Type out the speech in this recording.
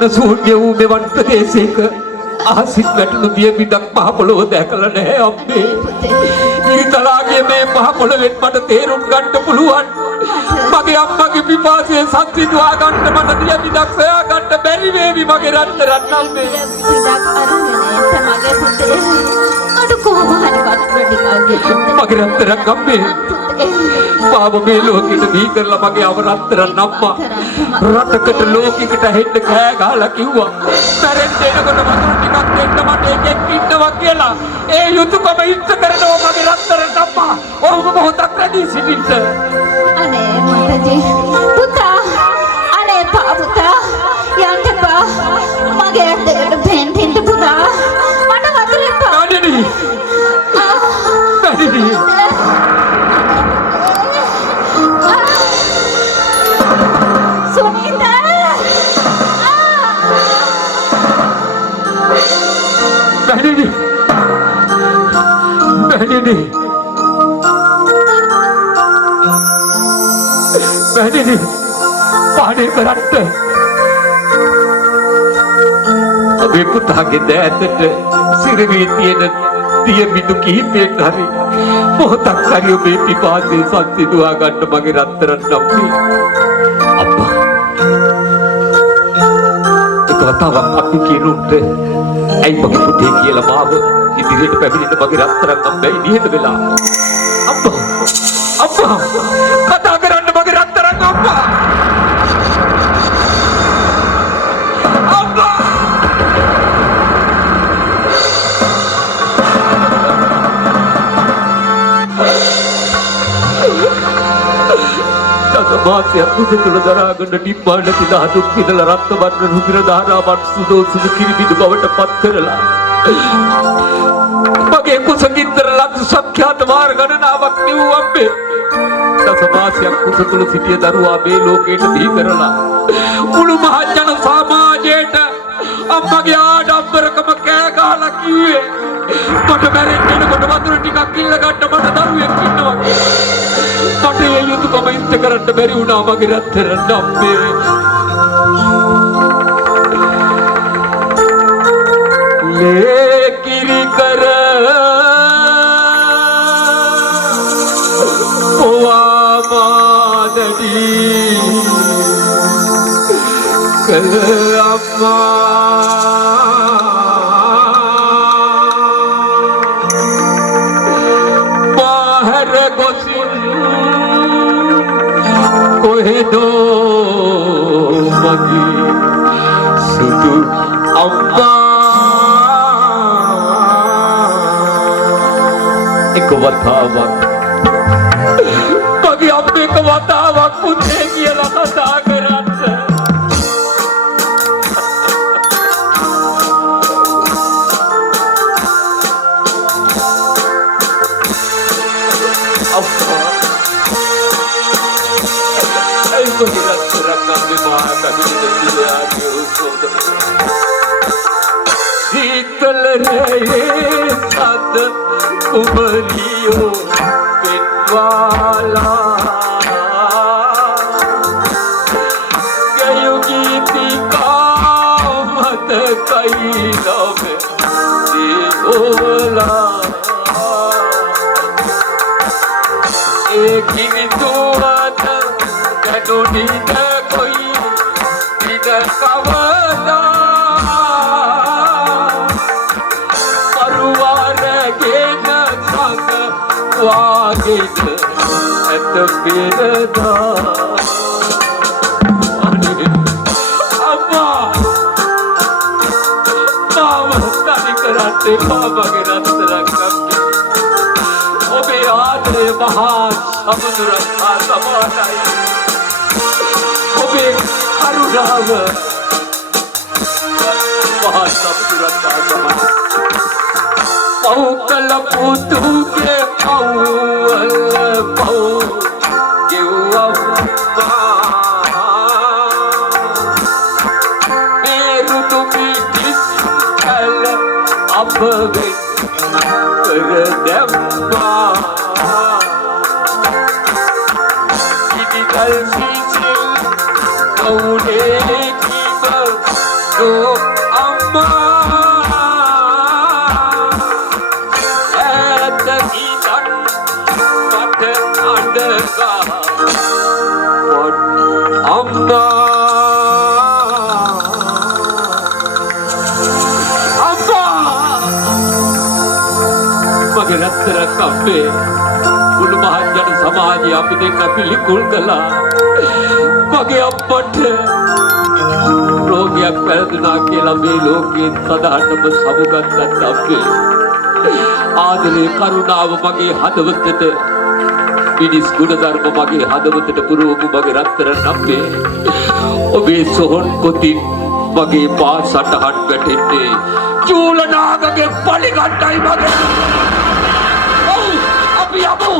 ජනසූන්‍ය වූ මෙවන් ප්‍රදේශයක ආසිත් වැටුණු දිය බිඳක් මහ පොළොව දැකලා නැහැ අම්මේ. ඉරිතලාගේ මේ මහ පොළොවෙන් මට තේරුම් ගන්න පුළුවන්. මගේ අම්මගේ පිපාසය සංසිඳවා ගන්න මට දිය බිඳක් සොයා ගන්න බැරි වේවි මගේ රත්තරන් අම්මේ. මගේ පුතේ අද කොහොම හරි වතුර ටිකක් මගේ රත්තරන් අම්මේ. පාව මේ ලෝකෙට දී කරලා මගේ අවරත්තරන් අම්මා රටකට ලෝකෙකට හෙන්න කෑ ගහලා කිව්වා මැරෙන්න එනකොට වතුර ටිකක් දෙන්න මට එකෙක් ඉන්නවා කියලා. ඒ යුතුයකම ඉෂ්ට කරනවා මගේ රත්තරන් අම්මා. ඔහොම මොහොතක් රැඳී සිටින්න. අනේ මහරජේ පුතා අනේ පුතා යන්න එපා. මගේ ඇත්තට පෙන්ටින්ට පුතා මට වතුර එපා. නඩිනි Bani පාඩේ කරන්න අපේ පුතාගේ දෑතට සිරවී තියෙන දිය බිඳු කිහිපයක් හරි මොහොතක් හරි ඔබේ පිපාසය සංසිඳවා ගන්න මගේ රත්තරන් අම්මේ. අම්මා එක වතාවක් අපි කියනුත් ඇයි මගේ පුතේ කියලා මාව ඉදිරියට පැමිණෙන්න මගේ රත්තරන් අම්මයි නිහඬ වෙලා. අම්මා කතා කරන්න මගේ රත්තරන් අම්මා. මාත්‍ය පුදුතුල දරාගන්න නිබ්බාන තිදා දුක් විඳලා රක්ත වර්ණ රුධිර ධාරාවන් සුදෝසුදු කිරිබිදු බවට පත් කරලා මගේ කුසගින්දර ලක්ෂ සංඛ්‍යාත වාර ගණනාවක් නිව් අම්මේ. දසමාසයක් කුසතුල සිටිය දරුවා මේ ලෝකයට දී කරලා මුළු මහජන සමාජයට අම්මගේ ආඩම්බරකම කෑ ගහලා කිව්වේ මට මැරෙන්න එනකොට වතුර ටිකක් ඉල්ල ගන්න මට දරුවෙක් ඉන්නවා කියලා. මට ඒ යුතුයකම ඉෂ්ට කරන්න බැරි වුණා මගේ රත්තරන් අම්මේ. ලේකිරි කර ඔවාමාදඩි කල අම්මා මාහර ගොසින් කොහෙදෝ මගේ සුදු අම්මා. එක වතාවක් මගේ අම්මේ එක වතාවක් පුතේ කියලා කතා කරන්න. Sikal rahe sad umriyo petwala gayugi tika mat kai love devola ek hinduat kaduni na koi ida kavada वागेद एत बेरदा अम्मा मावस्तानी कराते बाबागे रत्तरंगम ओबे आदरे महा समुद्र का समानाई ओबे करुणाव महा समुद्र का समानाई पौकल पुतु के पौल पौ गिवा मेरु तुमी दिल अब कर देवा इधर सींचे कौने की අම්මා මගේ රත්තරන් අපේ මුළු මහජන සමාජය අපි දෙන්න පිළිකුල් කළා. මගේ අප්පට රෝගයක් පැවතුනා කියලා මේ ලෝකයේ සදාටම සමුගත්තත් අපේ ආදරේ කරුණාව මගේ හදවතට මිනිස් ගුණධර්ම මගේ හදවතට පුරවපු මගේ රත්තරන් අපේ ඔබේ සොහොන් කොතින් මගේ පා සටහන් වැටෙන්නේ චූලනාගගේ පලිගණ්ඩයි මගේ. අපි යමු.